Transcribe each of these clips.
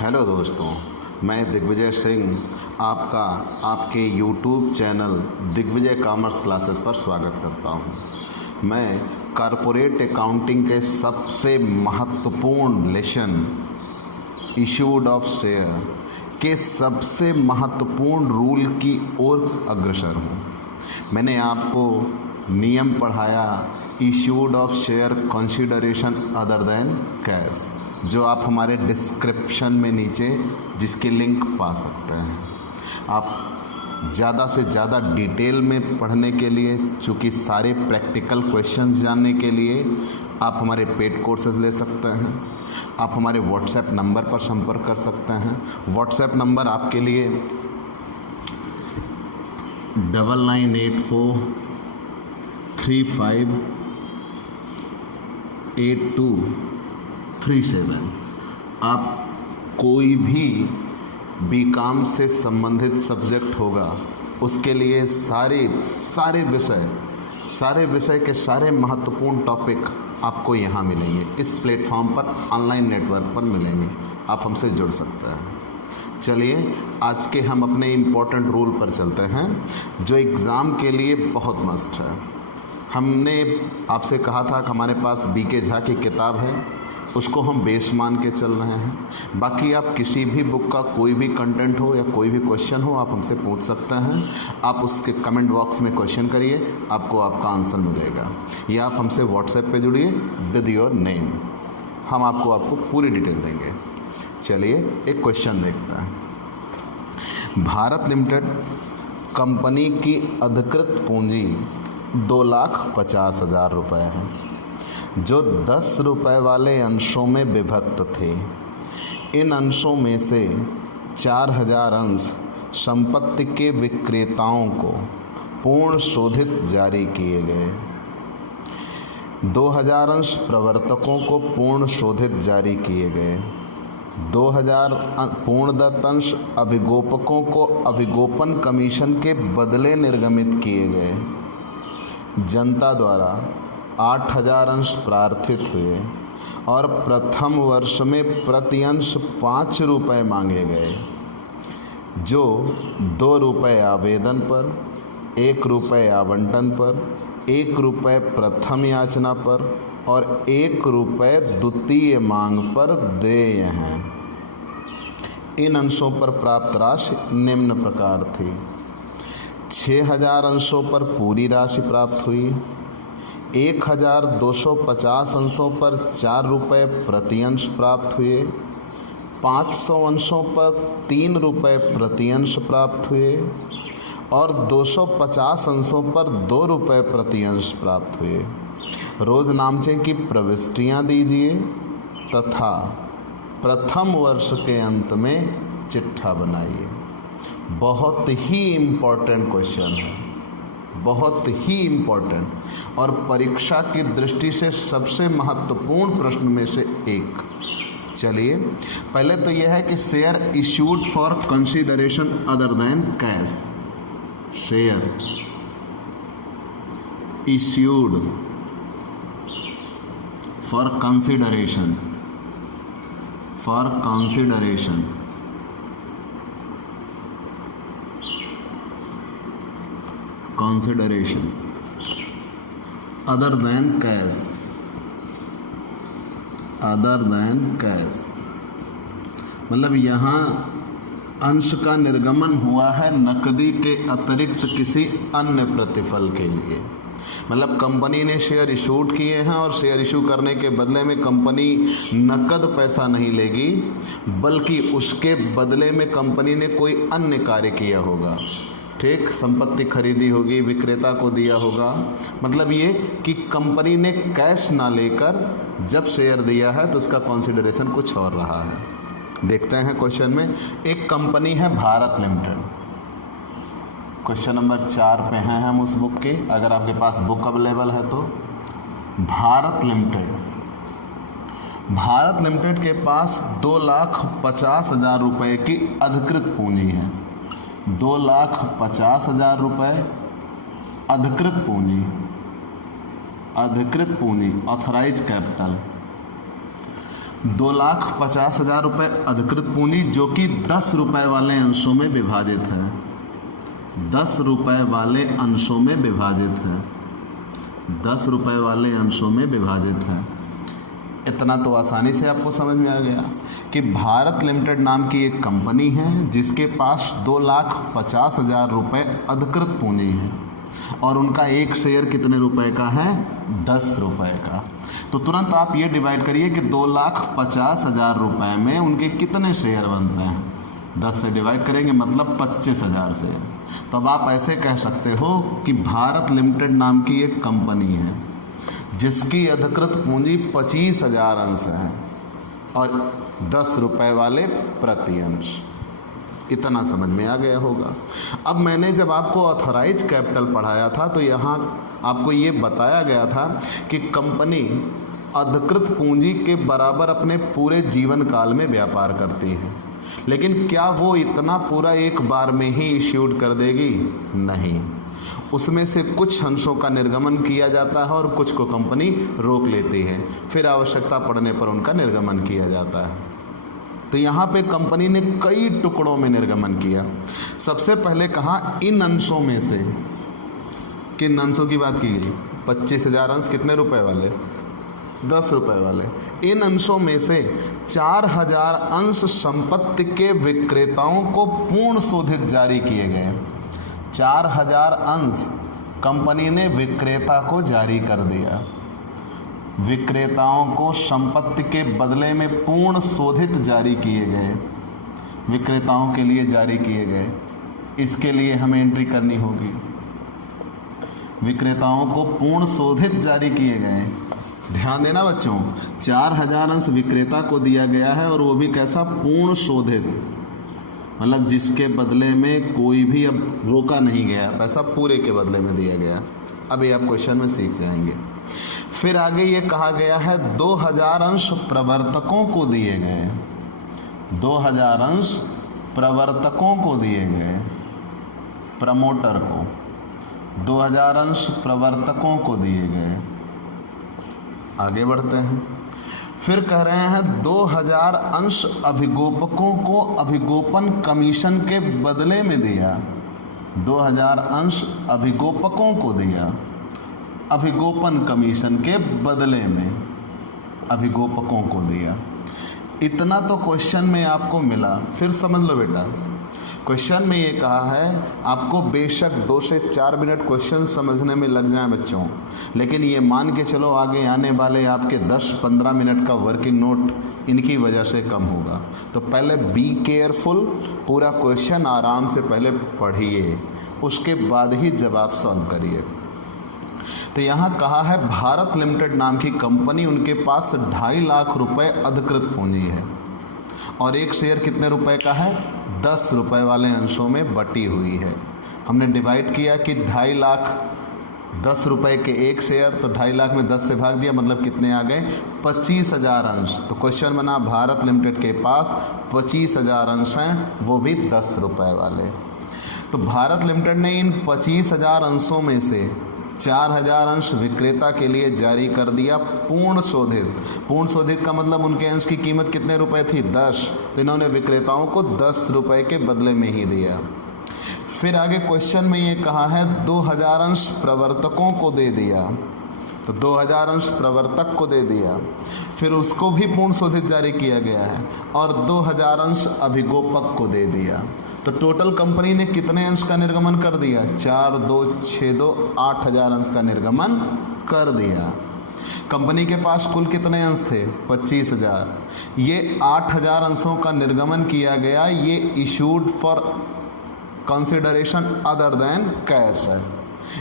Hello दोस्तों, मैं दिग्विजय सिंह आपका आपके YouTube channel Digvijay commerce classes पर स्वागत करता हूं। मैं कॉरपोरेट अकाउंटिंग के सबसे महत्वपूर्ण लेसन इशूड ऑफ शेयर के सबसे महत्वपूर्ण रूल की ओर अग्रसर हूं। मैंने आपको नियम पढ़ाया issued of share consideration other than cash, जो आप हमारे डिस्क्रिप्शन में नीचे जिसके लिंक पा सकते हैं। आप ज़्यादा से ज़्यादा डिटेल में पढ़ने के लिए, चूँकि सारे प्रैक्टिकल क्वेश्चंस जानने के लिए आप हमारे पेड कोर्सेज ले सकते हैं। आप हमारे व्हाट्सएप नंबर पर संपर्क कर सकते हैं। व्हाट्सएप नंबर आपके लिए 9984358237। आप कोई भी बीकॉम से संबंधित सब्जेक्ट होगा उसके लिए सारे विषय के सारे महत्वपूर्ण टॉपिक आपको यहाँ मिलेंगे। इस प्लेटफॉर्म पर ऑनलाइन नेटवर्क पर मिलेंगे। आप हमसे जुड़ सकते हैं। चलिए आज के हम अपने इम्पोर्टेंट रूल पर चलते हैं जो एग्ज़ाम के लिए बहुत मस्ट है। हमने आपसे कहा था कि हमारे पास बीके झा की किताब है, उसको हम बेस मान के चल रहे हैं। बाकी आप किसी भी बुक का कोई भी कंटेंट हो या कोई भी क्वेश्चन हो, आप हमसे पूछ सकते हैं। आप उसके कमेंट बॉक्स में क्वेश्चन करिए, आपको आपका आंसर मिलेगा। या आप हमसे व्हाट्सएप पे जुड़िए विद योर नेम, हम आपको पूरी डिटेल देंगे। चलिए एक क्वेश्चन देखते हैं। भारत लिमिटेड कंपनी की अधिकृत पूंजी 2,50,000 रुपये है, जो 10 रुपये वाले अंशों में विभक्त थे। इन अंशों में से 4,000 अंश संपत्ति के विक्रेताओं को पूर्ण शोधित जारी किए गए। 2,000 अंश प्रवर्तकों को पूर्ण शोधित जारी किए गए। 2,000 पूर्णदत्त अंश अभिगोपकों को अभिगोपन कमीशन के बदले निर्गमित किए गए। जनता द्वारा 8,000 अंश प्रार्थित हुए और प्रथम वर्ष में प्रति अंश 5 रुपये मांगे गए, जो 2 रुपये आवेदन पर, 1 रुपये आवंटन पर, 1 रुपये प्रथम याचना पर और 1 रुपये द्वितीय मांग पर देय हैं। इन अंशों पर प्राप्त राशि निम्न प्रकार थी। 6,000 अंशों पर पूरी राशि प्राप्त हुई। 1,250 अंशों पर 4 रुपये प्रति अंश प्राप्त हुए। 500 अंशों पर 3 रुपये प्रति अंश प्राप्त हुए और 250 अंशों पर 2 रुपये प्रति अंश प्राप्त हुए। रोज़ नामचे की प्रविष्टियाँ दीजिए तथा प्रथम वर्ष के अंत में चिट्ठा बनाइए। बहुत ही इम्पोर्टेंट क्वेश्चन है, बहुत ही इम्पोर्टेंट और परीक्षा की दृष्टि से सबसे महत्वपूर्ण प्रश्न में से एक। चलिए पहले तो यह है कि share issued for consideration other than cash. Share issued for consideration other than cash, मतलब यहाँ अंश का निर्गमन हुआ है नकदी के अतिरिक्त किसी अन्य प्रतिफल के लिए। मतलब कंपनी ने शेयर इशूड किए हैं और शेयर इशू करने के बदले में कंपनी नकद पैसा नहीं लेगी, बल्कि उसके बदले में कंपनी ने कोई अन्य कार्य किया होगा। ठीक, संपत्ति खरीदी होगी, विक्रेता को दिया होगा। मतलब ये कि कंपनी ने कैश ना लेकर जब शेयर दिया है तो उसका कंसीडरेशन कुछ और रहा है। देखते हैं क्वेश्चन में। एक कंपनी है भारत लिमिटेड। क्वेश्चन नंबर 4 पे हैं हम उस बुक के, अगर आपके पास बुक अवेलेबल है तो। भारत लिमिटेड के पास 2,50,000 रुपये की अधिकृत पूंजी है। 2,50,000 रुपये अधिकृत पूंजी ऑथराइज कैपिटल। 2,50,000 रुपये अधिकृत पूंजी जो कि 10 रुपए वाले अंशों में विभाजित है, 10 रुपए वाले अंशों में विभाजित है, 10 रुपए वाले अंशों में विभाजित है। इतना तो आसानी से आपको समझ में आ गया कि भारत लिमिटेड नाम की एक कंपनी है जिसके पास 2,50,000 रुपये अधिकृत पूंजी है और उनका एक शेयर कितने रुपए का है? 10 रुपए का। तो तुरंत आप ये डिवाइड करिए कि 2,50,000 रुपये में उनके कितने शेयर बनते हैं। 10 से डिवाइड करेंगे मतलब 25,000 से। तो अब आप ऐसे कह सकते हो कि भारत लिमिटेड नाम की एक कंपनी है जिसकी अधिकृत पूंजी 25,000 अंश है और 10 रुपए वाले प्रति अंश। इतना समझ में आ गया होगा। अब मैंने जब आपको ऑथराइज कैपिटल पढ़ाया था तो यहाँ आपको ये बताया गया था कि कंपनी अधिकृत पूंजी के बराबर अपने पूरे जीवन काल में व्यापार करती है, लेकिन क्या वो इतना पूरा एक बार में ही इश्यूड कर देगी? नहीं, उसमें से कुछ अंशों का निर्गमन किया जाता है और कुछ को कंपनी रोक लेती है, फिर आवश्यकता पड़ने पर उनका निर्गमन किया जाता है। तो यहाँ पे कंपनी ने कई टुकड़ों में निर्गमन किया। सबसे पहले कहा इन अंशों में से, किन अंशों की बात की गई? 25,000 अंश कितने रुपए वाले? 10 रुपए वाले। इन अंशों में से 4,000 अंश संपत्ति के विक्रेताओं को पूर्ण शोधित जारी किए गए। 4,000 अंश कंपनी ने विक्रेता को जारी कर दिया। विक्रेताओं को संपत्ति के बदले में पूर्ण शोधित जारी किए गए, विक्रेताओं के लिए जारी किए गए। इसके लिए हमें एंट्री करनी होगी। विक्रेताओं को पूर्ण शोधित जारी किए गए। ध्यान देना बच्चों, 4,000 अंश विक्रेता को दिया गया है और वो भी कैसा? पूर्ण शोधित, मतलब जिसके बदले में कोई भी अब रोका नहीं गया, पैसा पूरे के बदले में दिया गया। अब ये आप क्वेश्चन में सीख जाएंगे। फिर आगे ये कहा गया है 2,000 अंश प्रवर्तकों को दिए गए। 2,000 अंश प्रवर्तकों को दिए गए, प्रमोटर को 2,000 अंश प्रवर्तकों को दिए गए। आगे बढ़ते हैं। फिर कह रहे हैं 2,000 अंश अभिगोपकों को अभिगोपन कमीशन के बदले में दिया। 2,000 अंश अभिगोपकों को दिया, अभिगोपन कमीशन के बदले में अभिगोपकों को दिया। इतना तो क्वेश्चन में आपको मिला। फिर समझ लो बेटा, क्वेश्चन में ये कहा है, आपको बेशक 2 से 4 मिनट क्वेश्चन समझने में लग जाए बच्चों, लेकिन ये मान के चलो आगे आने वाले आपके 10-15 मिनट का वर्किंग नोट इनकी वजह से कम होगा। तो पहले बी केयरफुल, पूरा क्वेश्चन आराम से पहले पढ़िए, उसके बाद ही जवाब सॉल्व करिए। तो यहाँ कहा है भारत लिमिटेड नाम की कंपनी, उनके पास 2.5 लाख रुपए अधिकृत पूंजी है और एक शेयर कितने रुपए का है? 10 रुपए वाले अंशों में बटी हुई है। हमने डिवाइड किया कि 2.5 लाख 10 रुपए के एक शेयर, तो 2.5 लाख में 10 से भाग दिया, मतलब कितने आ गए? 25,000 अंश। तो क्वेश्चन बना भारत लिमिटेड के पास 25,000 अंश हैं, वो भी 10 रुपए वाले। तो भारत लिमिटेड ने इन 25,000 अंशों में से 4,000 अंश विक्रेता के लिए जारी कर दिया पूर्ण शोधित। पूर्ण शोधित का मतलब उनके अंश की कीमत कितने रुपए थी? 10। तो इन्होंने विक्रेताओं को 10 रुपए के बदले में ही दिया। फिर आगे क्वेश्चन में ये कहा है 2,000 अंश प्रवर्तकों को दे दिया। तो 2,000 अंश प्रवर्तक को दे दिया, फिर उसको भी पूर्ण शोधित जारी किया गया है और 2,000 अंश अभिगोपक को दे दिया। तो टोटल कंपनी ने कितने अंश का निर्गमन कर दिया? 4, 2, 6, 2, 8,000 अंश का निर्गमन कर दिया। कंपनी के पास कुल कितने अंश थे? 25,000। ये 8,000 अंशों का निर्गमन किया गया। ये issued for consideration other than cash है।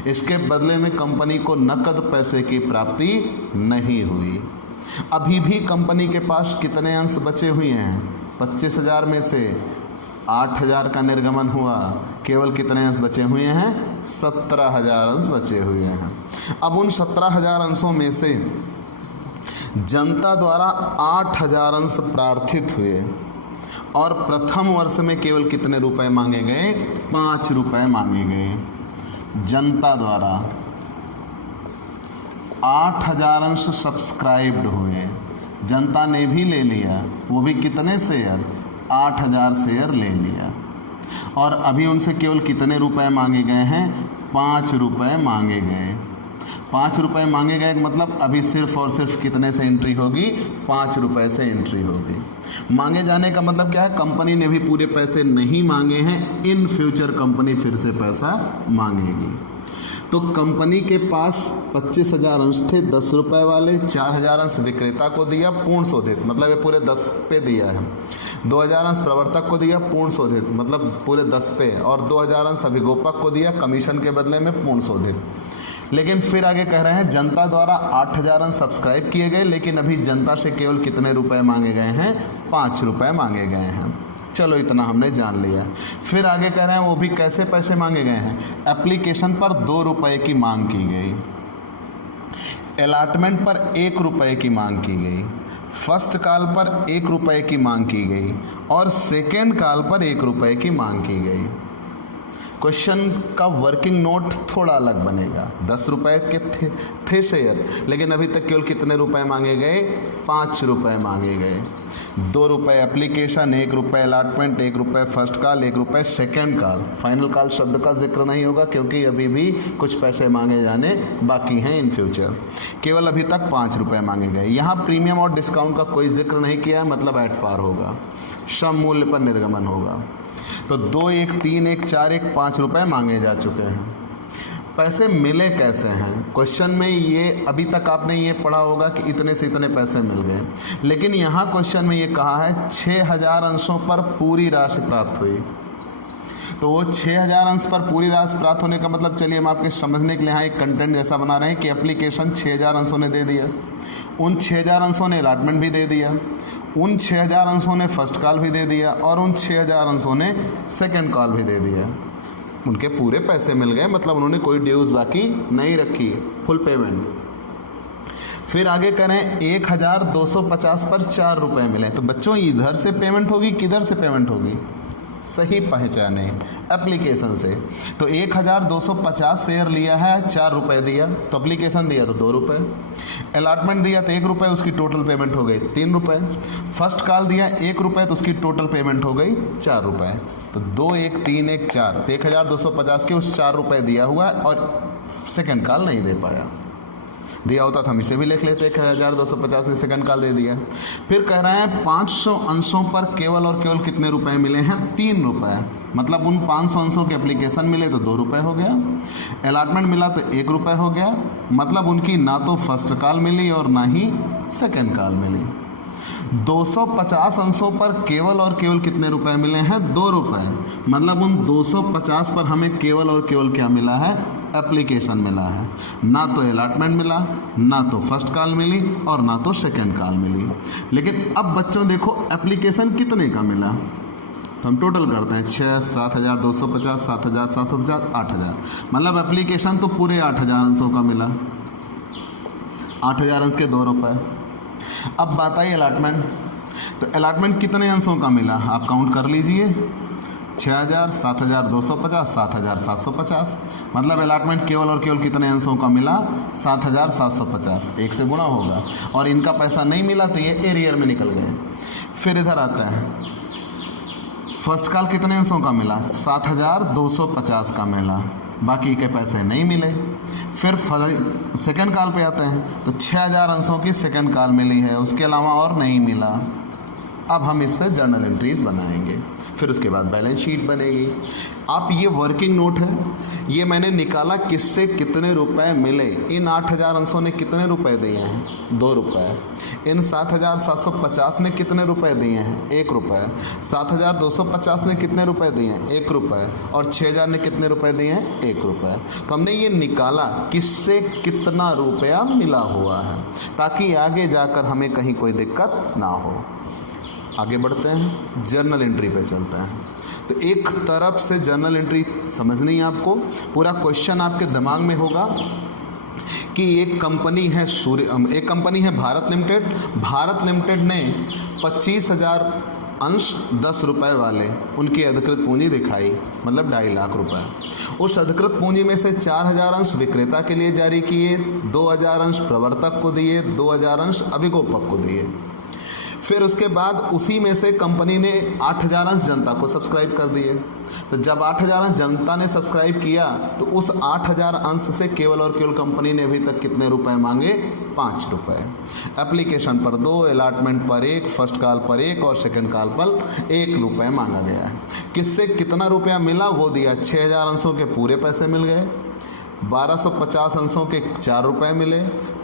इसके बदले में कंपनी को नकद पैसे की प्राप्ति नहीं हुई। अभी भी कंपनी के पास कितने अंश बचे हुए हैं? 25,000 में से 8,000 का निर्गमन हुआ, केवल कितने अंश बचे हुए हैं? 17,000 अंश बचे हुए हैं। अब उन 17,000 अंशों में से जनता द्वारा 8,000 अंश प्रार्थित हुए और प्रथम वर्ष में केवल कितने रुपए मांगे गए? 5 रुपए मांगे गए। जनता द्वारा 8,000 अंश सब्सक्राइब्ड हुए, जनता ने भी ले लिया, वो भी कितने शेयर, 8000 शेयर ले लिया। और अभी उनसे केवल कितने रुपए मांगे गए हैं, 5 रुपये मांगे गए। 5 रुपये मांगे गए मतलब अभी सिर्फ और सिर्फ कितने से एंट्री होगी, 5 रुपये से एंट्री होगी। मांगे जाने का मतलब क्या है, कंपनी ने भी पूरे पैसे नहीं मांगे हैं, इन फ्यूचर कंपनी फिर से पैसा मांगेगी। तो कंपनी के पास 25,000 अंश थे 10 रुपये वाले, 4,000 अंश विक्रेता को दिया पूर्ण शोधित, मतलब ये पूरे 10 पे दिया है। 2,000 अंश प्रवर्तक को दिया पूर्ण शोधित, मतलब पूरे 10 पे, और 2,000 अंश अभिगोपक को दिया कमीशन के बदले में पूर्ण शोधित। लेकिन फिर आगे कह रहे हैं जनता द्वारा 8,000 अंश सब्सक्राइब किए गए, लेकिन अभी जनता से केवल कितने रुपए मांगे गए हैं, 5 रुपये मांगे गए हैं। चलो इतना हमने जान लिया। फिर आगे कह रहे हैं वो भी कैसे पैसे मांगे गए हैं, एप्लीकेशन पर 2 रुपये की मांग की गई, अलॉटमेंट पर 1 रुपये की मांग की गई, फर्स्ट कॉल पर 1 रुपये की मांग की गई और सेकेंड कॉल पर 1 रुपये की मांग की गई। क्वेश्चन का वर्किंग नोट थोड़ा अलग बनेगा। 10 रुपये के थे शेयर, लेकिन अभी तक केवल कितने रुपए मांगे गए, 5 रुपये मांगे गए। 2 रुपये एप्लीकेशन, 1 रुपये अलॉटमेंट, 1 रुपये फर्स्ट कॉल, 1 रुपये सेकेंड कॉल। फाइनल कॉल शब्द का जिक्र नहीं होगा क्योंकि अभी भी कुछ पैसे मांगे जाने बाकी हैं इन फ्यूचर। केवल अभी तक 5 रुपये मांगे गए। यहाँ प्रीमियम और डिस्काउंट का कोई जिक्र नहीं किया है, मतलब एट पार होगा, सम मूल्य पर निर्गमन होगा। तो 2, 1, 3, 1, 4, 1, 5 रुपये मांगे जा चुके हैं। पैसे मिले कैसे हैं, क्वेश्चन में ये अभी तक आपने ये पढ़ा होगा कि इतने से इतने पैसे मिल गए, लेकिन यहाँ क्वेश्चन में ये कहा है 6,000 अंशों पर पूरी राशि प्राप्त हुई। तो वो 6,000 अंश पर पूरी राशि प्राप्त होने का मतलब, चलिए हम आपके समझने के लिए यहाँ एक कंटेंट जैसा बना रहे हैं कि एप्लीकेशन 6,000 अंशों ने दे दिया, उन 6,000 अंशों ने अलॉटमेंट भी दे दिया, उन 6,000 अंशों ने फर्स्ट कॉल भी दे दिया और उन 6,000 अंशों ने सेकंड कॉल भी दे दिया। उनके पूरे पैसे मिल गए, मतलब उन्होंने कोई ड्यूज बाकी नहीं रखी, फुल पेमेंट। फिर आगे करें 1,250 पर 4 रुपये मिले। तो बच्चों इधर से पेमेंट होगी, किधर से पेमेंट होगी, सही पहचाने, एप्लीकेशन से। तो 1,250 शेयर लिया है, 4 रुपये दिया, तो एप्लीकेशन दिया तो 2 रुपये, अलॉटमेंट दिया तो 1 रुपये, उसकी टोटल पेमेंट हो गई 3 रुपये, फर्स्ट कॉल दिया 1 रुपये तो उसकी टोटल पेमेंट हो गई 4 रुपये। तो 2, 1, 3, 1, 4, 1,250 के उस 4 रुपये दिया हुआ है और सेकंड कॉल नहीं दे पाया। दिया होता तो हम इसे भी लिख लेते, 1,250 ने सेकंड कॉल दे दिया। फिर कह रहे हैं 500 अंशों पर केवल और केवल कितने रुपए मिले हैं, 3 रुपये, मतलब उन 500 अंशों के एप्लीकेशन मिले तो 2 रुपये हो गया, अलॉटमेंट मिला तो 1 रुपये हो गया, मतलब उनकी ना तो फर्स्ट कॉल मिली और ना ही सेकंड कॉल मिली। 250 अंशों पर केवल और केवल कितने रुपए मिले हैं, 2 रुपये, मतलब उन 250 पर हमें केवल और केवल क्या मिला है, एप्लीकेशन मिला है, ना तो अलॉटमेंट मिला, ना तो फर्स्ट कॉल मिली और ना तो सेकंड कॉल मिली। लेकिन अब बच्चों देखो एप्लीकेशन कितने का मिला, तो हम टोटल करते हैं 6, 7,250, 7,750, 8,000, मतलब एप्लीकेशन तो पूरे 8,000 अंशों का मिला, 8,000 अंश के 2 रुपये। अब बात आई अलॉटमेंट, तो अलॉटमेंट कितने अंशों का मिला, आप काउंट कर लीजिए, 6,000, 7,250, 7,750, मतलब अलॉटमेंट केवल और केवल कितने अंशों का मिला, 7,750, 1 से गुणा होगा, और इनका पैसा नहीं मिला तो ये एरियर में निकल गए। फिर इधर आता है फर्स्ट कॉल कितने अंशों का मिला, 7,250 का मिला, बाकी के पैसे नहीं मिले। फिर सेकंड कॉल पे आते हैं तो 6,000 अंशों की सेकंड कॉल मिली है, उसके अलावा और नहीं मिला। अब हम इस पर जर्नल एंट्रीज बनाएंगे, फिर उसके बाद बैलेंस शीट बनेगी। आप ये वर्किंग नोट है, ये मैंने निकाला किससे कितने रुपए मिले। इन 8,000 अंशों ने कितने रुपए दिए हैं, 2 रुपये। इन 7,750 ने कितने रुपए दिए हैं, 1 रुपये। 7,250 ने कितने रुपए दिए हैं, 1 रुपये। और 6,000 ने कितने रुपए दिए हैं, 1 रुपये। तो हमने ये निकाला किससे कितना रुपया मिला हुआ है, ताकि आगे जाकर हमें कहीं कोई दिक्कत ना हो। आगे बढ़ते हैं, जर्नल एंट्री पे चलते हैं। तो एक तरफ से जर्नल एंट्री समझनी है आपको, पूरा क्वेश्चन आपके दिमाग में होगा कि एक कंपनी है भारत लिमिटेड। भारत लिमिटेड ने 25,000 अंश 10 रुपये वाले, उनकी अधिकृत पूंजी दिखाई, मतलब 2.5 लाख रुपए। उस अधिकृत पूंजी में से 4000 अंश विक्रेता के लिए जारी किए, 2000 अंश प्रवर्तक को दिए, 2000 अंश अभिगोपक को दिए। फिर उसके बाद उसी में से कंपनी ने 8000 अंश जनता को सब्सक्राइब कर दिए। तो जब 8000 अंश जनता ने सब्सक्राइब किया तो उस 8000 अंश से केवल और केवल कंपनी ने अभी तक कितने रुपए मांगे? 5 रुपए। एप्लीकेशन पर 2, अलॉटमेंट पर 1, फर्स्ट कॉल पर 1 और सेकंड कॉल पर 1 रुपये मांगा गया है। किससे कितना रुपया मिला वो दिया। 6000 अंशों के पूरे पैसे मिल गए, 1250 अंशों के 4 रुपये मिले,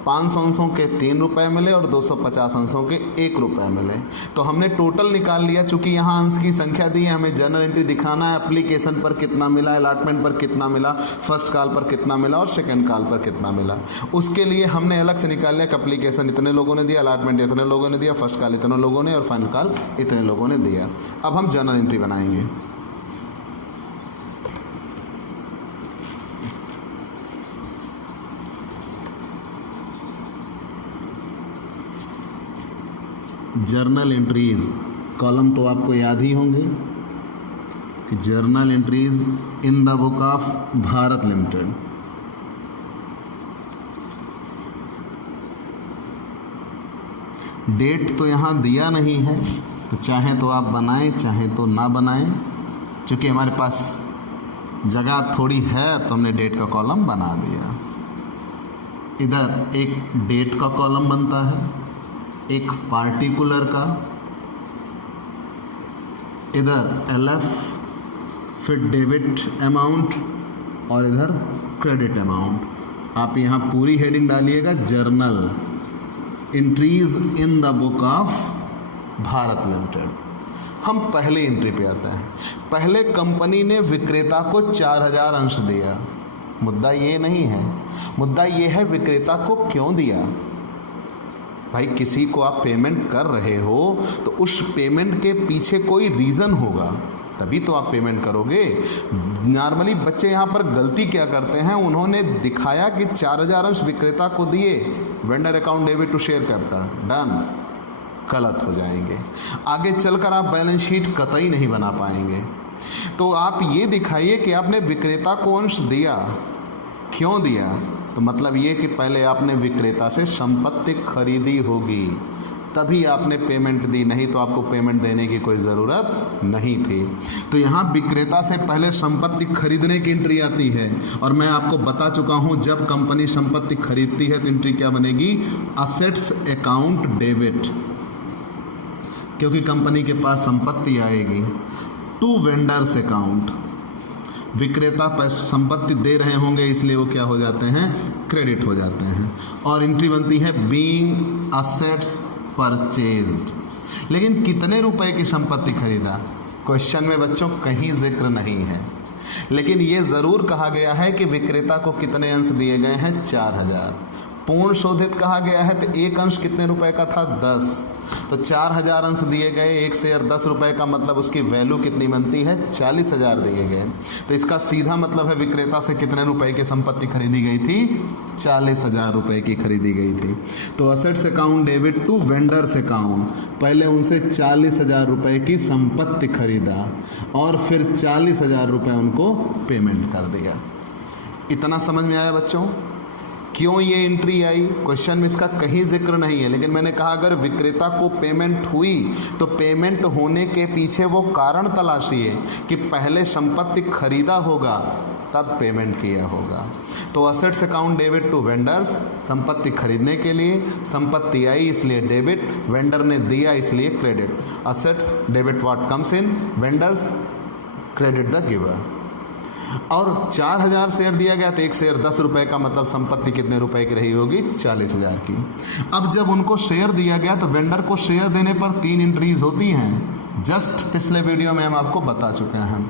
500 अंशों के 3 रुपये मिले और 250 अंशों के 1 रुपये मिले। तो हमने टोटल निकाल लिया। चूंकि यहाँ अंश की संख्या दी है, हमें जर्नल एंट्री दिखाना है। एप्लीकेशन पर कितना मिला, अलॉटमेंट पर कितना मिला, फर्स्ट कॉल पर कितना मिला और सेकंड कॉल पर कितना मिला। उसके लिए हमने अलग से निकाल लिया कि एप्लीकेशन इतने लोगों ने दिया, अलॉटमेंट इतने लोगों ने दिया, फर्स्ट कॉल इतने लोगों ने और फाइनल कॉल इतने लोगों ने दिया। अब हम जर्नल एंट्री बनाएंगे। जर्नल एंट्रीज कॉलम तो आपको याद ही होंगे कि journal entries in the book of Bharat limited. Date तो यहाँ दिया नहीं है, तो चाहे तो आप बनाएं चाहे तो ना बनाएं। क्योंकि हमारे पास जगह थोड़ी है तो हमने डेट का कॉलम बना दिया। इधर एक डेट का कॉलम बनता है, एक पार्टिकुलर का, इधर LF, फिर डेबिट अमाउंट और इधर क्रेडिट अमाउंट। आप यहाँ पूरी हेडिंग डालिएगा journal entries in the book of Bharat limited. हम पहले एंट्री पे आते हैं। पहले कंपनी ने विक्रेता को 4000 अंश दिया। मुद्दा ये नहीं है, मुद्दा ये है विक्रेता को क्यों दिया। भाई किसी को आप पेमेंट कर रहे हो तो उस पेमेंट के पीछे कोई रीज़न होगा, तभी तो आप पेमेंट करोगे। नॉर्मली बच्चे यहाँ पर गलती क्या करते हैं, उन्होंने दिखाया कि 4000 अंश विक्रेता को दिए, vendor account debit to share capital, done. गलत हो जाएंगे, आगे चलकर आप बैलेंस शीट कतई नहीं बना पाएंगे। तो आप ये दिखाइए कि आपने विक्रेता को अंश दिया, क्यों दिया। तो मतलब ये कि पहले आपने विक्रेता से संपत्ति खरीदी होगी, तभी आपने पेमेंट दी, नहीं तो आपको पेमेंट देने की कोई ज़रूरत नहीं थी। तो यहाँ विक्रेता से पहले संपत्ति खरीदने की एंट्री आती है। और मैं आपको बता चुका हूँ जब कंपनी संपत्ति खरीदती है तो एंट्री क्या बनेगी? असेट्स अकाउंट डेबिट, क्योंकि कंपनी के पास संपत्ति आएगी। टू वेंडर्स अकाउंट, विक्रेता संपत्ति दे रहे होंगे इसलिए वो क्या हो जाते हैं? क्रेडिट हो जाते हैं। और एंट्री बनती है बीइंग असेट्स परचेज्ड। लेकिन कितने रुपए की संपत्ति खरीदा, क्वेश्चन में बच्चों कहीं जिक्र नहीं है। लेकिन ये ज़रूर कहा गया है कि विक्रेता को कितने अंश दिए गए हैं? 4000। पूर्ण शोधित कहा गया है तो एक अंश कितने रुपए का था? 10। तो 4000 अंश दिए गए, एक शेयर 10 रुपए का, मतलब उसकी वैल्यू कितनी बनती है? 40000 दिए गए। तो इसका सीधा मतलब है विक्रेता से कितने रुपए की संपत्ति खरीदी गई थी? 40000 रुपए की खरीदी गई थी। तो assets account debit to vendors account, पहले उनसे 40000 रुपए की संपत्ति खरीदा और फिर 40000 रुपए उनको पेमेंट कर दिया। इतना समझ में आया बच्चों? क्यों ये एंट्री आई? क्वेश्चन में इसका कहीं जिक्र नहीं है, लेकिन मैंने कहा अगर विक्रेता को पेमेंट हुई तो पेमेंट होने के पीछे वो कारण तलाशिए कि पहले संपत्ति खरीदा होगा तब पेमेंट किया होगा। तो assets account debit to vendors, संपत्ति खरीदने के लिए, संपत्ति आई इसलिए डेबिट, वेंडर ने दिया इसलिए credit. Assets debit what comes in, vendors credit the giver. और 4000 शेयर दिया गया तो एक शेयर 10 रुपए का, मतलब संपत्ति कितने रुपए की रही होगी? 40000 की। अब जब उनको शेयर दिया गया तो वेंडर को शेयर देने पर 3 एंट्रीज होती हैं, जस्ट पिछले वीडियो में हम आपको बता चुके हैं।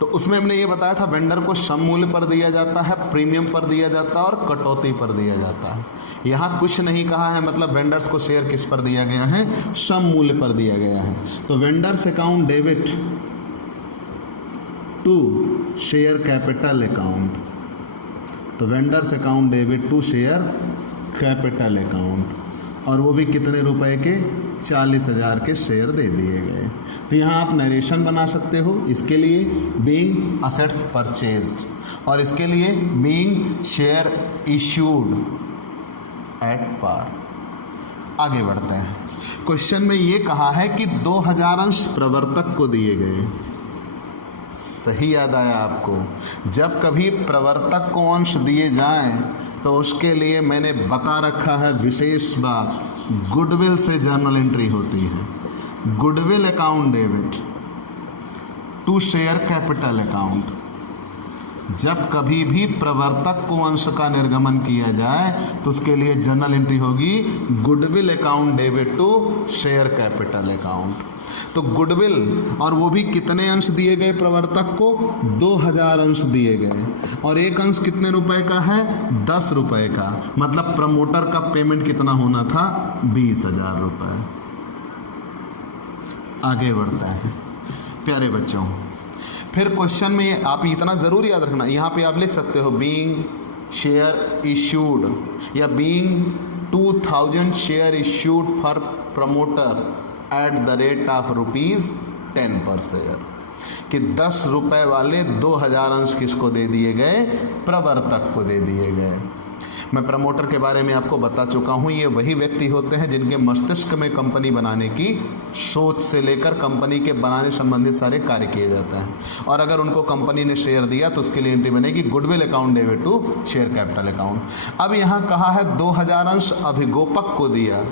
तो उसमें हमने ये बताया था वेंडर को सम मूल्य पर दिया जाता है, प्रीमियम पर दिया जाता है और कटौती पर दिया जाता है। यहाँ कुछ नहीं कहा है, मतलब वेंडर्स को शेयर किस पर दिया गया है? सम मूल्य पर दिया गया है। तो vendors account debit to share capital account, तो vendors account debit to share capital account. और वो भी कितने रुपए के, 40,000 के शेयर दे दिए गए। तो यहाँ आप नरेशन बना सकते हो, इसके लिए बीइंग असेट्स परचेज्ड और इसके लिए being share issued at par. आगे बढ़ते हैं। क्वेश्चन में ये कहा है कि 2000 अंश प्रवर्तक को दिए गए। सही याद आया आपको? जब कभी प्रवर्तक को अंश दिए जाएं तो उसके लिए मैंने बता रखा है विशेष बात, गुडविल से जर्नल एंट्री होती है। Goodwill account debit to share capital account. जब कभी भी प्रवर्तक को अंश का निर्गमन किया जाए तो उसके लिए जर्नल एंट्री होगी goodwill account debit to share capital account. तो गुडविल, और वो भी कितने अंश दिए गए प्रवर्तक को, 2000 अंश दिए गए और एक अंश कितने रुपए का है, 10 रुपए का। मतलब प्रमोटर का पेमेंट कितना होना था, 20,000 रुपए। आगे बढ़ता है प्यारे बच्चों। फिर क्वेश्चन में आप इतना ज़रूर याद रखना, यहाँ पे आप लिख सकते हो बीइंग शेयर इश्यूड या being 2000 share issued for promoter at the rate of ₹10 पर शेयर, कि 10 रुपए वाले 2000 अंश किसको दे दिए गए, प्रवर्तक को दे दिए गए। मैं प्रमोटर के बारे में आपको बता चुका हूँ, ये वही व्यक्ति होते हैं जिनके मस्तिष्क में कंपनी बनाने की सोच से लेकर कंपनी के बनाने संबंधित सारे कार्य किए जाते हैं। और अगर उनको कंपनी ने शेयर दिया तो उसके लिए एंट्री बनेगी goodwill account debit to share capital account. अब यहाँ कहा है 2000 अंश अभिगोपक को दिया।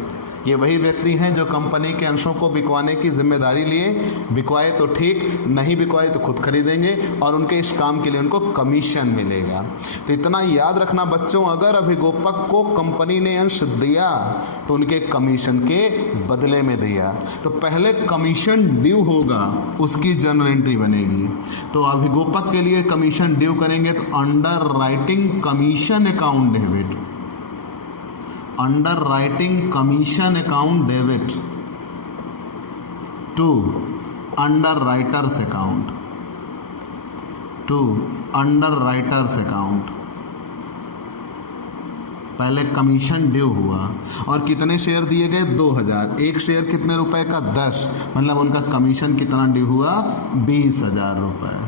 ये वही व्यक्ति हैं जो कंपनी के अंशों को बिकवाने की जिम्मेदारी लिए। बिकवाए तो ठीक, नहीं बिकवाए तो खुद खरीदेंगे और उनके इस काम के लिए उनको कमीशन मिलेगा। तो इतना याद रखना बच्चों, अगर अभिगोपक को कंपनी ने अंश दिया तो उनके कमीशन के बदले में दिया। तो पहले कमीशन ड्यू होगा, उसकी जर्नल एंट्री बनेगी। तो अभिगोपक के लिए कमीशन ड्यू करेंगे तो underwriting commission account debit, underwriting commission account debit to underwriters account, to underwriters account. पहले कमीशन ड्यू हुआ और कितने शेयर दिए गए, 2000। एक शेयर कितने रुपए का, 10। मतलब उनका कमीशन कितना ड्यू हुआ, 20,000 रुपए।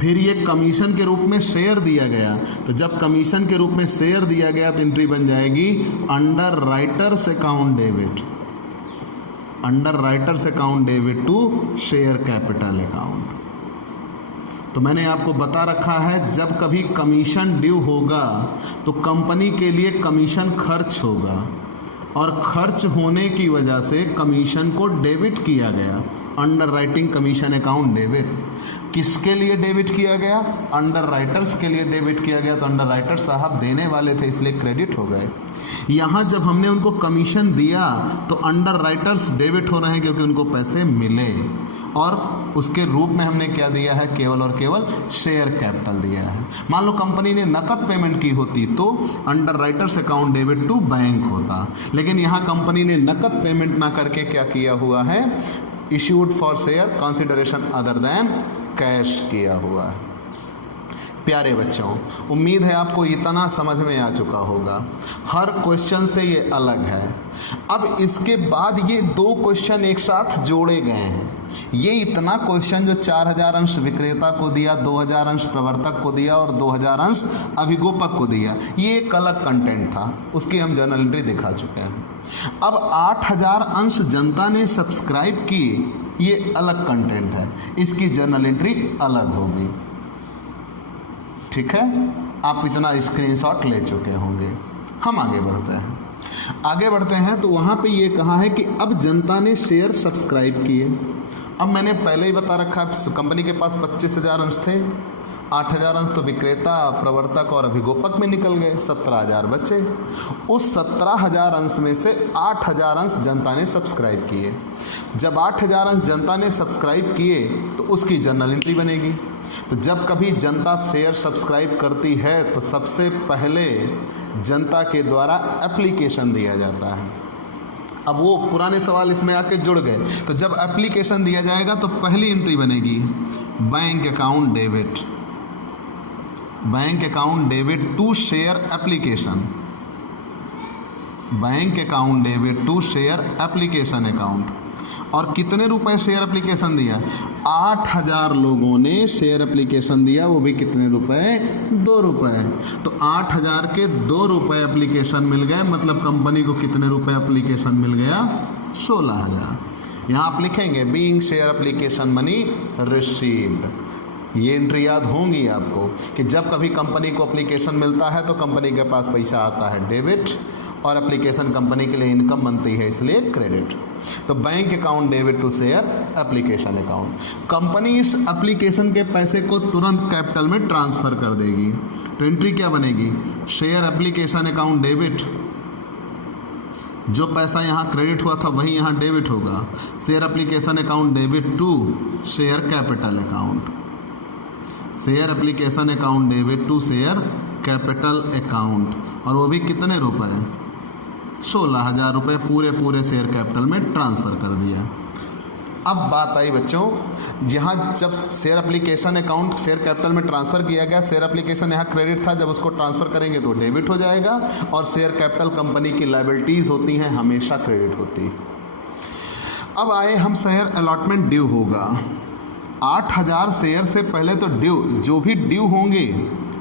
फिर ये कमीशन के रूप में शेयर दिया गया, तो जब कमीशन के रूप में शेयर दिया गया तो एंट्री बन जाएगी underwriters account debit, underwriters account debit to share capital account. तो मैंने आपको बता रखा है जब कभी कमीशन ड्यू होगा तो कंपनी के लिए कमीशन खर्च होगा और खर्च होने की वजह से कमीशन को डेबिट किया गया, under writing commission account debit. किसके लिए डेबिट किया गया, अंडर राइटर्स के लिए डेबिट किया गया। तो अंडर राइटर साहब देने वाले थे इसलिए क्रेडिट हो गए। यहाँ जब हमने उनको कमीशन दिया तो अंडर राइटर्स डेबिट हो रहे हैं क्योंकि उनको पैसे मिले और उसके रूप में हमने क्या दिया है, केवल और केवल शेयर कैपिटल दिया है। मान लो कंपनी ने नकद पेमेंट की होती तो underwriters account debit to bank होता, लेकिन यहाँ कंपनी ने नकद पेमेंट ना करके क्या किया हुआ है, issued for share consideration other than cash किया हुआ है। प्यारे बच्चों, उम्मीद है आपको इतना समझ में आ चुका होगा। हर क्वेश्चन से ये अलग है। अब इसके बाद ये 2 क्वेश्चन एक साथ जोड़े गए हैं। ये इतना क्वेश्चन जो 4000 अंश विक्रेता को दिया, 2000 अंश प्रवर्तक को दिया और 2000 अंश अभिगोपक को दिया, ये एक अलग कंटेंट था, उसकी हम जर्नल एंट्री दिखा चुके हैं। अब 8000 अंश जनता ने सब्सक्राइब की, ये अलग कंटेंट है, इसकी जर्नल एंट्री अलग होगी। ठीक है, आप इतना स्क्रीनशॉट ले चुके होंगे। हम आगे बढ़ते हैं तो वहाँ पे ये कहा है कि अब जनता ने शेयर सब्सक्राइब किए। अब मैंने पहले ही बता रखा है कंपनी के पास 25,000 अंश थे, 8,000 अंश तो विक्रेता, प्रवर्तक और अभिगोपक में निकल गए, 17,000 बचे। उस 17,000 अंश में से 8,000 अंश जनता ने सब्सक्राइब किए। जब 8,000 अंश जनता ने सब्सक्राइब किए तो उसकी जर्नल एंट्री बनेगी। तो जब कभी जनता शेयर सब्सक्राइब करती है तो सबसे पहले जनता के द्वारा एप्लीकेशन दिया जाता है। अब वो पुराने सवाल इसमें आके जुड़ गए। तो जब एप्लीकेशन दिया जाएगा तो पहली एंट्री बनेगी bank account debit, bank account debit to share application, bank account debit to share application account. और कितने रुपए शेयर एप्लीकेशन दिया? 8,000 लोगों ने शेयर एप्लीकेशन दिया, वो भी कितने रुपए? 2 रुपए। तो 8,000 के 2 रुपए एप्लीकेशन मिल गए, मतलब कंपनी को कितने रुपए एप्लीकेशन मिल गया? 16,000। यहाँ आप लिखेंगे being share application money received. ये एंट्री याद होंगी आपको कि जब कभी कंपनी को एप्लीकेशन मिलता है तो कंपनी के पास पैसा आता है डेबिट, और एप्लीकेशन कंपनी के लिए इनकम बनती है, इसलिए क्रेडिट। तो bank account debit to share application account. Company इस एप्लीकेशन के पैसे को तुरंत कैपिटल में ट्रांसफर कर देगी, तो एंट्री क्या बनेगी? शेयर एप्लीकेशन अकाउंट डेबिट, जो पैसा यहाँ क्रेडिट हुआ था वही यहाँ डेबिट होगा। Share application account debit to share capital account. Share application account debit to share capital account, और वो भी कितने रुपए? 16,000 रुपये पूरे शेयर कैपिटल में ट्रांसफ़र कर दिया। अब बात आई बच्चों, जहाँ जब share application account share capital में ट्रांसफ़र किया गया, शेयर एप्लीकेशन यहाँ क्रेडिट था, जब उसको ट्रांसफ़र करेंगे तो डेबिट हो जाएगा, और शेयर कैपिटल कंपनी की लायबिलिटीज़ होती हैं, हमेशा क्रेडिट होती है। अब आए हम शेयर अलॉटमेंट ड्यू होगा। 8,000 शेयर से पहले तो ड्यू, जो भी ड्यू होंगे,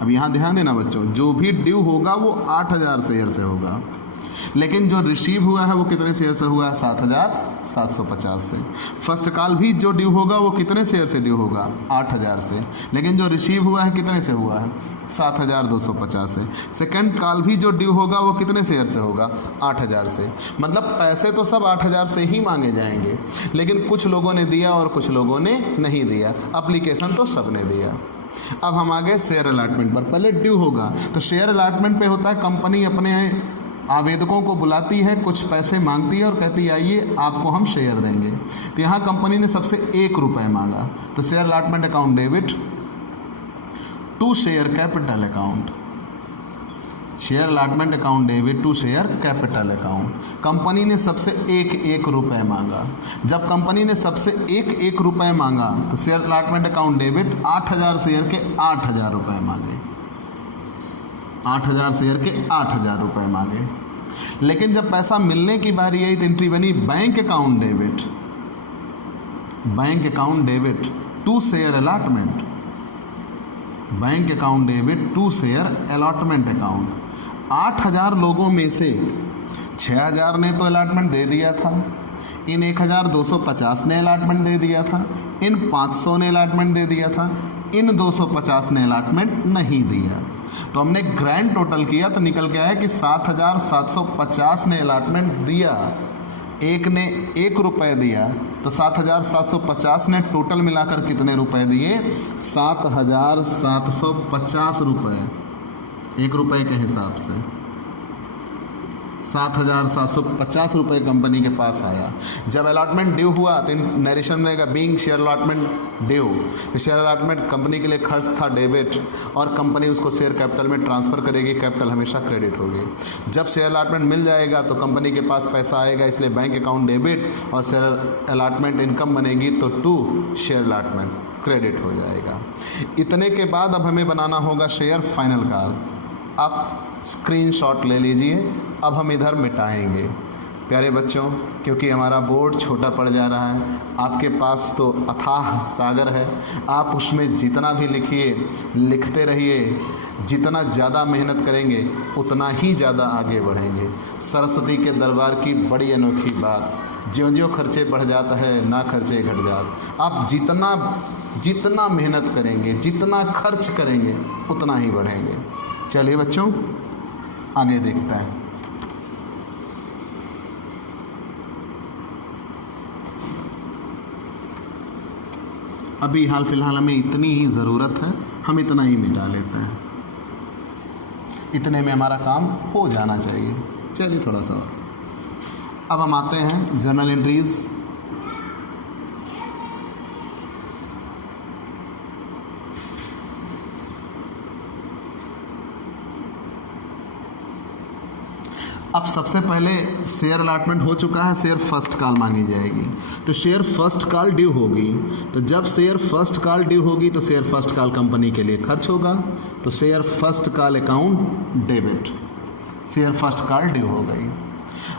अब यहाँ ध्यान देना बच्चों, जो भी ड्यू होगा वो 8,000 शेयर से होगा, लेकिन जो रिसीव हुआ है वो कितने शेयर से हुआ है? 7,750 से। फर्स्ट कॉल भी जो ड्यू होगा वो कितने शेयर से ड्यू होगा? 8,000 से, लेकिन जो रिसीव हुआ है कितने से हुआ है? 7,250 से। सेकंड कॉल भी जो ड्यू होगा वो कितने शेयर से होगा? 8,000 से। मतलब पैसे तो सब 8,000 से ही मांगे जाएंगे, लेकिन कुछ लोगों ने दिया और कुछ लोगों ने नहीं दिया। एप्लीकेशन तो सब ने दिया। अब हम आगे शेयर अलॉटमेंट पर। पहले ड्यू होगा, तो शेयर अलॉटमेंट पे होता है कंपनी अपने आवेदकों को बुलाती है, कुछ पैसे मांगती है और कहती है आइए आपको हम शेयर देंगे। तो यहाँ कंपनी ने सबसे 1 रुपये मांगा, तो share allotment account debit to share capital account. Share allotment account debit to share capital account. Company ने सबसे 1 रुपये मांगा। जब कंपनी ने सबसे 1 रुपये मांगा तो share allotment account debit 8,000 share के 8,000 रुपये मांगे। 8,000 शेयर के 8,000 रुपये मांगे। लेकिन जब पैसा मिलने की बारी आई तो एंट्री बनी bank account debit. Bank account debit to share allotment. Bank account debit to share allotment account. 8,000 लोगों में से 6,000 ने तो अलॉटमेंट दे दिया था, इन 1,250 ने अलॉटमेंट दे दिया था, इन 500 ने अलॉटमेंट दे दिया था, इन 250 ने अलॉटमेंट नहीं दिया। तो हमने ग्रैंड टोटल किया तो निकल के आया कि 7,750 ने अलॉटमेंट दिया, एक ने 1 रुपये दिया, तो 7,750 ने टोटल मिलाकर कितने रुपए दिए? 7,750 रुपये। 1 रुपये के हिसाब से 7,750 रुपये कंपनी के पास आया। जब अलॉटमेंट ड्यू हुआ तो नरेशन में रहेगा बीइंग शेयर अलॉटमेंट ड्यू। तो शेयर अलॉटमेंट कंपनी के लिए खर्च था डेबिट, और कंपनी उसको शेयर कैपिटल में ट्रांसफ़र करेगी, कैपिटल हमेशा क्रेडिट होगी। जब शेयर अलॉटमेंट मिल जाएगा तो कंपनी के पास पैसा आएगा, इसलिए बैंक अकाउंट डेबिट, और शेयर अलॉटमेंट इनकम बनेगी तो टू शेयर अलॉटमेंट क्रेडिट हो जाएगा। इतने के बाद अब हमें बनाना होगा शेयर फाइनल कॉल। आप स्क्रीनशॉट ले लीजिए। अब हम इधर मिटाएंगे प्यारे बच्चों, क्योंकि हमारा बोर्ड छोटा पड़ जा रहा है। आपके पास तो अथाह सागर है, आप उसमें जितना भी लिखिए, लिखते रहिए। जितना ज़्यादा मेहनत करेंगे उतना ही ज़्यादा आगे बढ़ेंगे। सरस्वती के दरबार की बड़ी अनोखी बात, ज्यों-ज्यों खर्चे बढ़ जाता है ना खर्चे घट जाते। आप जितना मेहनत करेंगे, जितना खर्च करेंगे उतना ही बढ़ेंगे। चलिए बच्चों आगे देखते हैं। अभी हाल फिलहाल हमें इतनी ही ज़रूरत है, हम इतना ही मिटा लेते हैं। इतने में हमारा काम हो जाना चाहिए। चलिए थोड़ा सा और। अब हम आते हैं जर्नल एंट्रीज। अब सबसे पहले शेयर अलॉटमेंट हो चुका है, शेयर फर्स्ट कॉल मांगी जाएगी। तो शेयर फर्स्ट कॉल ड्यू होगी, तो जब शेयर फर्स्ट कॉल ड्यू होगी तो शेयर फर्स्ट कॉल कंपनी के लिए खर्च होगा। तो share first call account debit, share first call due हो गई।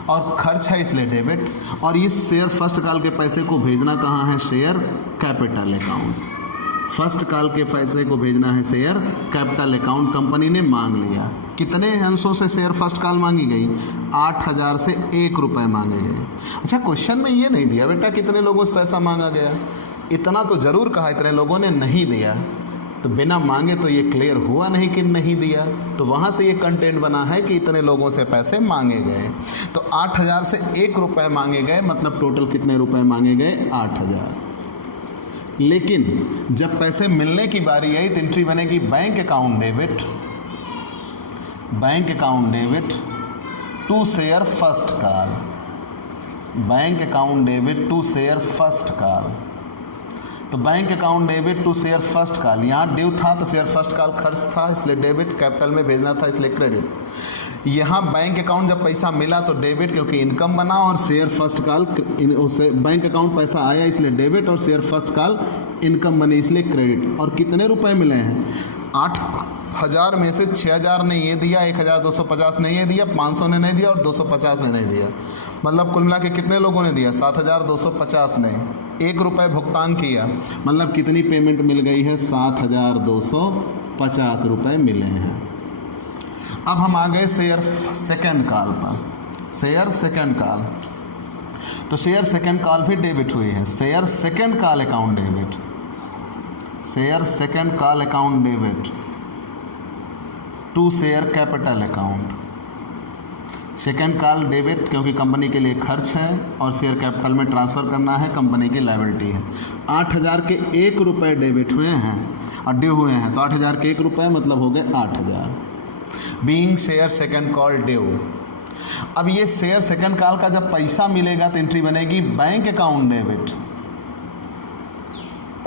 और खर्च है इसलिए डेबिट, और इस शेयर फर्स्ट कॉल के पैसे को भेजना कहाँ है, share capital account. First call के पैसे को भेजना है शेयर कैपिटल अकाउंट। कंपनी ने मांग लिया, कितने अंशों से शेयर फर्स्ट कॉल मांगी गई, 8,000 से 1 रुपये मांगे गए। अच्छा, क्वेश्चन में ये नहीं दिया बेटा कितने लोगों से पैसा मांगा गया, इतना तो जरूर कहा इतने लोगों ने नहीं दिया, तो बिना मांगे तो ये क्लियर हुआ नहीं कि नहीं दिया, तो वहाँ से ये कंटेंट बना है कि इतने लोगों से पैसे मांगे गए। तो 8,000 से 1 रुपये मांगे गए, मतलब टोटल कितने रुपए मांगे गए, 8,000। लेकिन जब पैसे मिलने की बारी आई तो एंट्री बनेगी bank account debit, bank account debit to share first call, bank account debit to share first call. तो bank account debit to share first call, यहाँ ड्यू था तो शेयर फर्स्ट कॉल खर्च था इसलिए डेबिट, कैपिटल में भेजना था इसलिए क्रेडिट। यहाँ बैंक अकाउंट जब पैसा मिला तो डेबिट क्योंकि इनकम बना, और share first call bank account पैसा आया इसलिए डेबिट, और शेयर फर्स्ट कॉल इनकम बनी इसलिए क्रेडिट। और कितने रुपए मिले हैं, 8,000 में से 6,000 ने ये दिया, 1,250 ने ये दिया, 500 ने नहीं दिया और 250 ने नहीं दिया, मतलब कुल मिला के कितने लोगों ने दिया, 7,250 ने 1 रुपये भुगतान किया, मतलब कितनी पेमेंट मिल गई है, 7,250 रुपये मिले हैं। अब हम आ गए शेयर सेकंड कॉल पर, शेयर सेकंड कॉल। तो शेयर सेकंड कॉल भी डेबिट हुई है, share second call account debit, share second call account debit to share capital account. Second call debit क्योंकि कंपनी के लिए खर्च है और शेयर कैपिटल में ट्रांसफ़र करना है, कंपनी की लायबिलिटी है। 8,000 के 1 रुपये डेबिट हुए हैं और ड्यू हुए हैं, तो 8,000 के 1 रुपये मतलब हो गए 8,000, being share second call due. अब ये शेयर सेकंड कॉल का जब पैसा मिलेगा तो एंट्री बनेगी bank account debit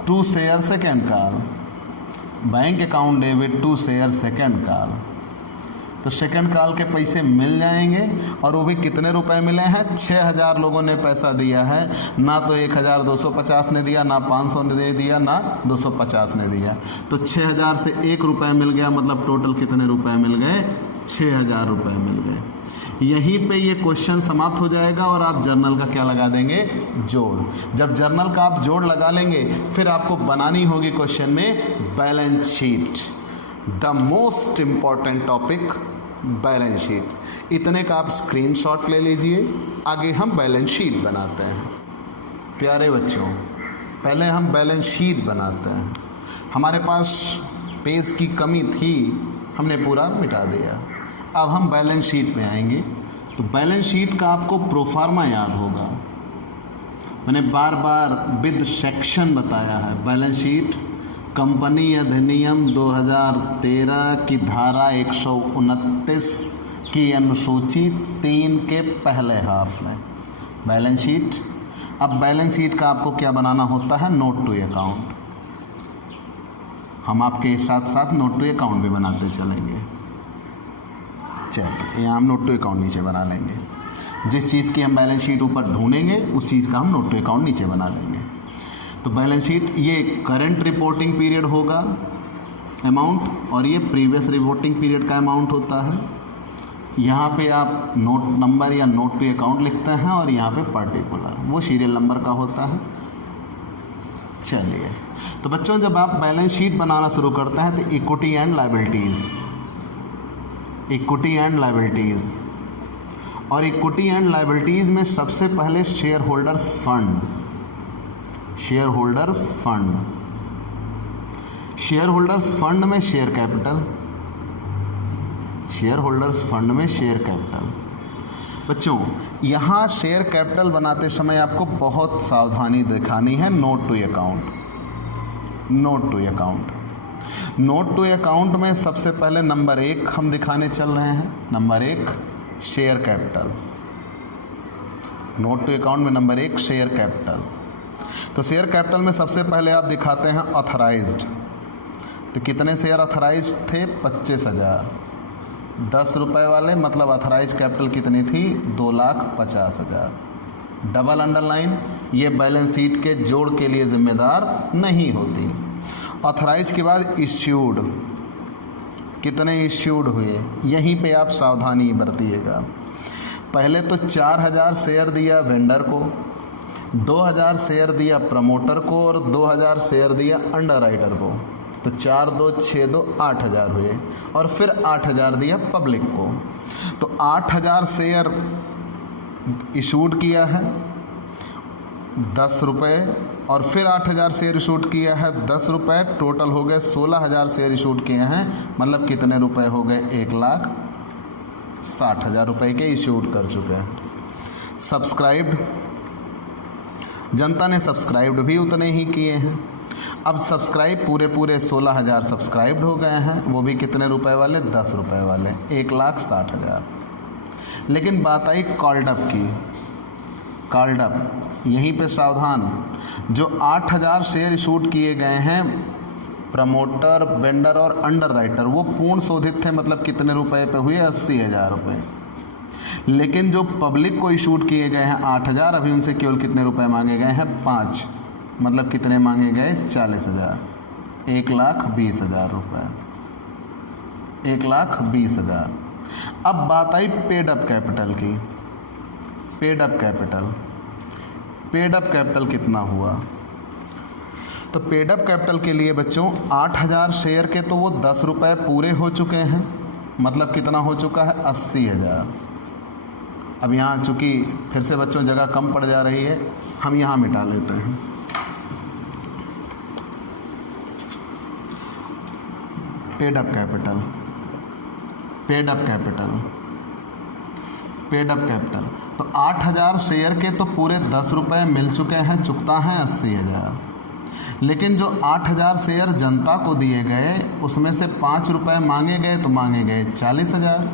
to share second call, bank account debit to share second call. तो सेकंड कॉल के पैसे मिल जाएंगे, और वो भी कितने रुपए मिले हैं, 6,000 लोगों ने पैसा दिया है, ना तो 1,250 ने दिया, ना 500 ने दिया, ना 250 ने दिया, तो 6,000 से 1 रुपये मिल गया, मतलब टोटल कितने रुपए मिल गए, 6,000 रुपये मिल गए। यहीं पे ये क्वेश्चन समाप्त हो जाएगा और आप जर्नल का क्या लगा देंगे, जोड़। जब जर्नल का आप जोड़ लगा लेंगे फिर आपको बनानी होगी क्वेश्चन में balance sheet, the most important topic balance sheet. इतने का आप स्क्रीनशॉट ले लीजिए, आगे हम बैलेंस शीट बनाते हैं। प्यारे बच्चों, पहले हम बैलेंस शीट बनाते हैं। हमारे पास पेज की कमी थी, हमने पूरा मिटा दिया। अब हम बैलेंस शीट पे आएंगे। तो बैलेंस शीट का आपको प्रोफार्मा याद होगा, मैंने बार बार विद सेक्शन बताया है। बैलेंस शीट कंपनी अधिनियम 2013 की धारा 129 की अनुसूची 3 के पहले हाफ में बैलेंस शीट। अब बैलेंस शीट का आपको क्या बनाना होता है, नोट टू अकाउंट। हम आपके साथ साथ नोट टू अकाउंट भी बनाते चलेंगे। चलिए यहाँ हम नोट टू अकाउंट नीचे बना लेंगे। जिस चीज़ की हम बैलेंस शीट ऊपर ढूंढेंगे उस चीज़ का हम नोट टू अकाउंट नीचे बना लेंगे। तो बैलेंस शीट ये करंट रिपोर्टिंग पीरियड होगा अमाउंट, और ये प्रीवियस रिपोर्टिंग पीरियड का अमाउंट होता है। यहाँ पे आप नोट नंबर या नोट टू अकाउंट लिखते हैं, और यहाँ पे पर्टिकुलर वो सीरियल नंबर का होता है। चलिए, तो बच्चों जब आप बैलेंस शीट बनाना शुरू करते हैं तो equity and liabilities, equity and liabilities, और इक्विटी एंड लायबिलिटीज़ में सबसे पहले shareholders fund, shareholders fund, shareholders fund में share capital, shareholders fund में शेयर कैपिटल। बच्चों यहाँ शेयर कैपिटल बनाते समय आपको बहुत सावधानी दिखानी है। Note to account, note to account, note to account में सबसे पहले नंबर 1 हम दिखाने चल रहे हैं। Number 1 share capital, note to account में नंबर 1 शेयर कैपिटल। तो शेयर कैपिटल में सबसे पहले आप दिखाते हैं ऑथराइज्ड। तो कितने शेयर ऑथराइज्ड थे, 25,000। 10 रुपये वाले मतलब ऑथराइज कैपिटल कितनी थी, 2,50,000। डबल अंडरलाइन, ये बैलेंस शीट के जोड़ के लिए जिम्मेदार नहीं होती। ऑथराइज के बाद इश्यूड, कितने इश्यूड हुए, यहीं पे आप सावधानी बरतिएगा। पहले तो 4000 शेयर दिया वेंडर को, 2000 शेयर दिया प्रमोटर को और 2000 शेयर दिया अंडरराइटर को। तो 4 2 6 2 8000 हुए और फिर 8000 दिया पब्लिक को। तो 8000 शेयर इशूड किया है 10 रुपये और फिर 8000 शेयर इशूड किया है 10 रुपये, टोटल हो गए 16000 शेयर इशूड किए हैं। मतलब कितने रुपए हो गए? 1,60,000 रुपये के इशूड कर चुके हैं। सब्सक्राइब्ड, जनता ने सब्सक्राइब्ड भी उतने ही किए हैं। अब सब्सक्राइब पूरे 16000 सब्सक्राइब्ड हो गए हैं, वो भी कितने रुपए वाले? 10 रुपये वाले, 1,60,000। लेकिन बात आई कॉल्ड अप की। कॉल्ड अप, यहीं पे सावधान, जो 8000 शेयर इशूड किए गए हैं प्रमोटर, वेंडर और अंडर राइटर, वो पूर्ण शोधित थे। मतलब कितने रुपए पे हुए? 80,000 रुपये। लेकिन जो पब्लिक को इशूड किए गए हैं 8000, अभी उनसे केवल कितने रुपए मांगे गए हैं? 5। मतलब कितने मांगे गए? 40,000। 1,20,000 रुपये, 1,20,000। अब बात आई पेड अप कैपिटल की। Paid up capital, paid up capital कितना हुआ? तो पेड अप कैपिटल के लिए बच्चों 8000 शेयर के तो वो 10 रुपये पूरे हो चुके हैं। मतलब कितना हो चुका है? 80,000। अब यहाँ चूँकि फिर से बच्चों जगह कम पड़ जा रही है, हम यहाँ मिटा लेते हैं। Paid up capital, paid up capital, paid up capital. तो 8000 शेयर के तो पूरे 10 रुपये मिल चुके हैं, चुकता है 80,000। लेकिन जो 8000 शेयर जनता को दिए गए उसमें से 5 रुपये मांगे गए, तो मांगे गए 40,000।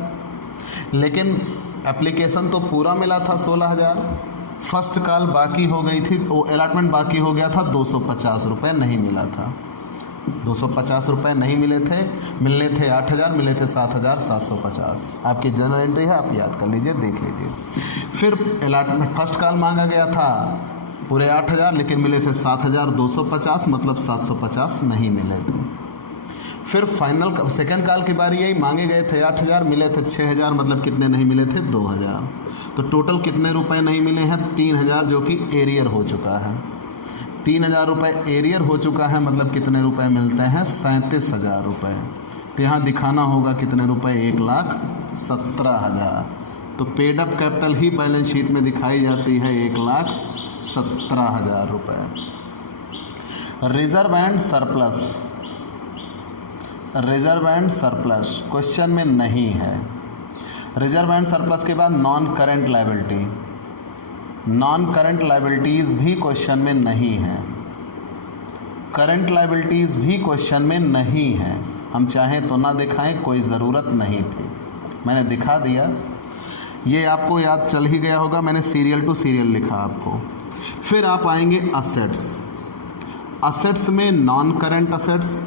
लेकिन एप्लीकेशन तो पूरा मिला था 16,000। फर्स्ट कॉल बाकी हो गई थी, वो अलॉटमेंट बाकी हो गया था, 250 रुपये नहीं मिला था। 250 रुपये नहीं मिले थे, मिलने थे 8000, मिले थे 7,750। आपकी जनरल एंट्री है, आप याद कर लीजिए, देख लीजिए। फिर अलॉटमेंट फर्स्ट कॉल मांगा गया था पूरे 8000, लेकिन मिले थे 7,250, मतलब 750 नहीं मिले थे। फिर फाइनल सेकेंड कॉल की बारी आई, मांगे गए थे 8000, मिले थे 6000, मतलब कितने नहीं मिले थे? 2000। तो टोटल कितने रुपए नहीं मिले हैं? 3000, जो कि एरियर हो चुका है। 3000 रुपये एरियर हो चुका है, मतलब कितने रुपए मिलते हैं? 37,000 रुपये। तो यहाँ दिखाना होगा कितने रुपए? 1,17,000। तो पेड अप कैपिटल ही बैलेंस शीट में दिखाई जाती है 1,17,000 रुपये। Reserve and surplus, reserve and surplus question में नहीं है। रिजर्व एंड सरप्लस के बाद non current liability, non current liabilities भी क्वेश्चन में नहीं है। करंट लायबिलिटीज़ भी क्वेश्चन में नहीं है। हम चाहें तो ना दिखाएं, कोई ज़रूरत नहीं थी, मैंने दिखा दिया। ये आपको याद चल ही गया होगा, मैंने सीरियल टू सीरियल लिखा आपको। फिर आप आएंगे असेट्स। असेट्स में नॉन करंट असेट्स,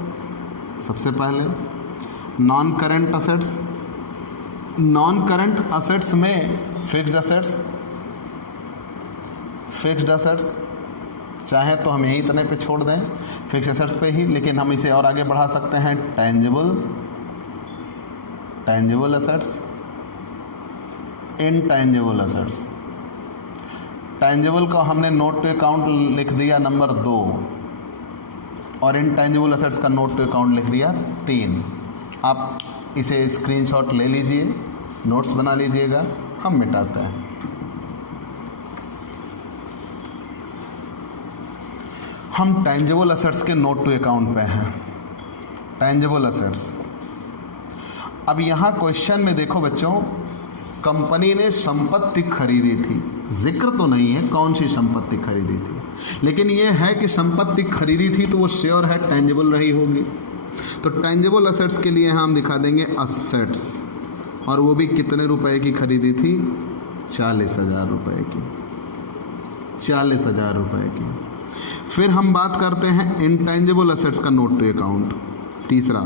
सबसे पहले non current assets. Non current assets में फिक्स्ड असेट्स, फिक्स्ड असेट्स, चाहे तो हम यही इतने पे छोड़ दें फिक्स्ड असेट्स पे ही, लेकिन हम इसे और आगे बढ़ा सकते हैं। Tangible, tangible assets, intangible assets. Tangible को हमने नोट टू अकाउंट लिख दिया नंबर 2 और इनटेंजिबल असेट्स का नोट टू अकाउंट लिख दिया 3। आप इसे स्क्रीनशॉट ले लीजिए, नोट्स बना लीजिएगा, हम मिटाते हैं। हम टेंजिबल असेट्स के नोट टू अकाउंट पे हैं। टेंजिबल असेट्स, अब यहाँ क्वेश्चन में देखो बच्चों, कंपनी ने संपत्ति खरीदी थी, जिक्र तो नहीं है कौन सी संपत्ति खरीदी थी, लेकिन ये है कि संपत्ति खरीदी थी तो वो श्योर है टेंजिबल रही होगी। तो टेंजिबल असेट्स के लिए हम दिखा देंगे असेट्स, और वो भी कितने रुपए की खरीदी थी? 40,000 रुपये की, 40,000 रुपये की। फिर हम बात करते हैं इनटेंजिबल असेट्स का नोट टू अकाउंट। तीसरा,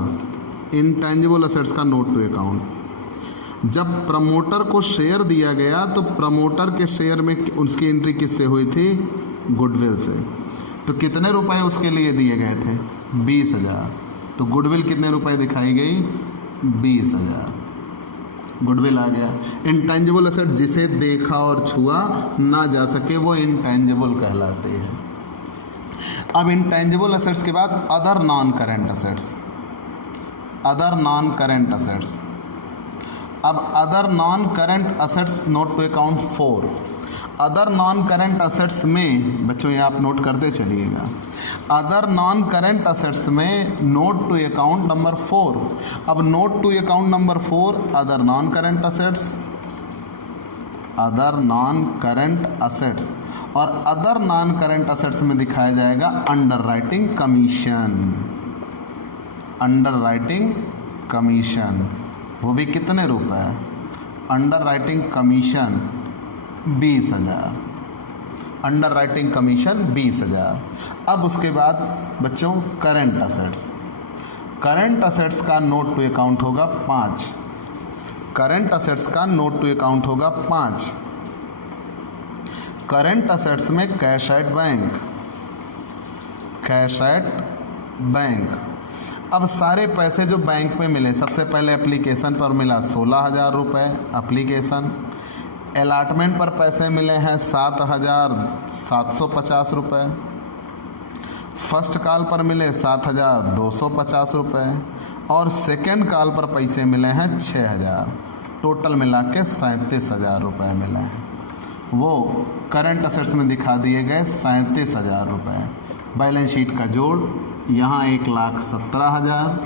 इनटेंजिबल असेट्स का नोट टू अकाउंट। जब प्रमोटर को शेयर दिया गया तो प्रमोटर के शेयर में उसकी एंट्री किससे हुई थी? गुडविल से। तो कितने रुपए उसके लिए दिए गए थे? 20,000। तो गुडविल कितने रुपए दिखाई गई? 20,000। गुडविल आ गया। इंटेंजिबल एसेट जिसे देखा और छुआ ना जा सके वो इंटेंजिबल कहलाते हैं। अब इंटेंजिबल एसेट्स के बाद other non current assets, other non current assets. अब other non current assets note to account 4। Other non current assets में बच्चों ये आप नोट करते चलिएगा, अदर नॉन करेंट एसेट्स में नोट टू अकाउंट नंबर 4। अब note to account number 4 other non current assets, other non current assets, और other non current assets में दिखाया जाएगा underwriting commission, underwriting commission, वो भी कितने रुपए? Under writing commission 20,000, under writing commission 20,000। अब उसके बाद बच्चों करेंट एसेट्स, करेंट एसेट्स का नोट टू अकाउंट होगा 5, करेंट एसेट्स का नोट टू अकाउंट होगा 5। करेंट एसेट्स में cash at bank, cash at bank. अब सारे पैसे जो बैंक में मिले, सबसे पहले एप्लीकेशन पर मिला 16,000 रुपये एप्लीकेशन, अलाटमेंट पर पैसे मिले हैं 7,750 रुपये, फर्स्ट कॉल पर मिले 7,250 रुपये, और सेकेंड कॉल पर पैसे मिले हैं 6,000, टोटल मिला के 37,000 रुपये मिले हैं। वो करंट एसेट्स में दिखा दिए गए 37,000 रुपये। बैलेंस शीट का जोड़, यहाँ 1,17,000,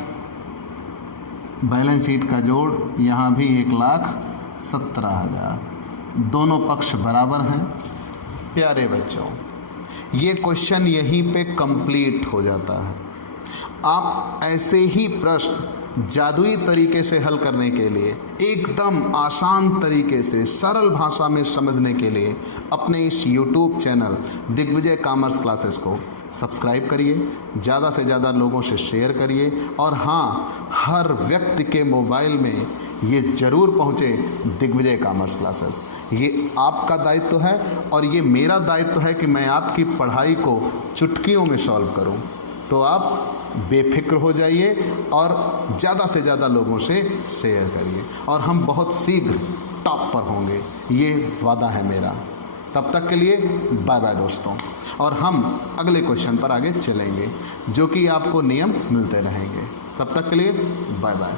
बैलेंस शीट का जोड़ यहाँ भी 1,17,000, दोनों पक्ष बराबर हैं। प्यारे बच्चों, ये क्वेश्चन यहीं पे कंप्लीट हो जाता है। आप ऐसे ही प्रश्न जादुई तरीके से हल करने के लिए, एकदम आसान तरीके से सरल भाषा में समझने के लिए अपने इस YouTube channel Digvijay commerce classes को सब्सक्राइब करिए, ज़्यादा से ज़्यादा लोगों से शेयर करिए, और हाँ, हर व्यक्ति के मोबाइल में ये ज़रूर पहुँचे दिग्विजय कॉमर्स क्लासेस। ये आपका दायित्व है और ये मेरा दायित्व है कि मैं आपकी पढ़ाई को चुटकियों में सॉल्व करूँ। तो आप बेफिक्र हो जाइए और ज़्यादा से ज़्यादा लोगों से शेयर करिए, और हम बहुत शीघ्र टॉप पर होंगे, ये वादा है मेरा। तब तक के लिए बाय बाय दोस्तों, और हम अगले क्वेश्चन पर आगे चलेंगे, जो कि आपको नियम मिलते रहेंगे। तब तक के लिए बाय बाय।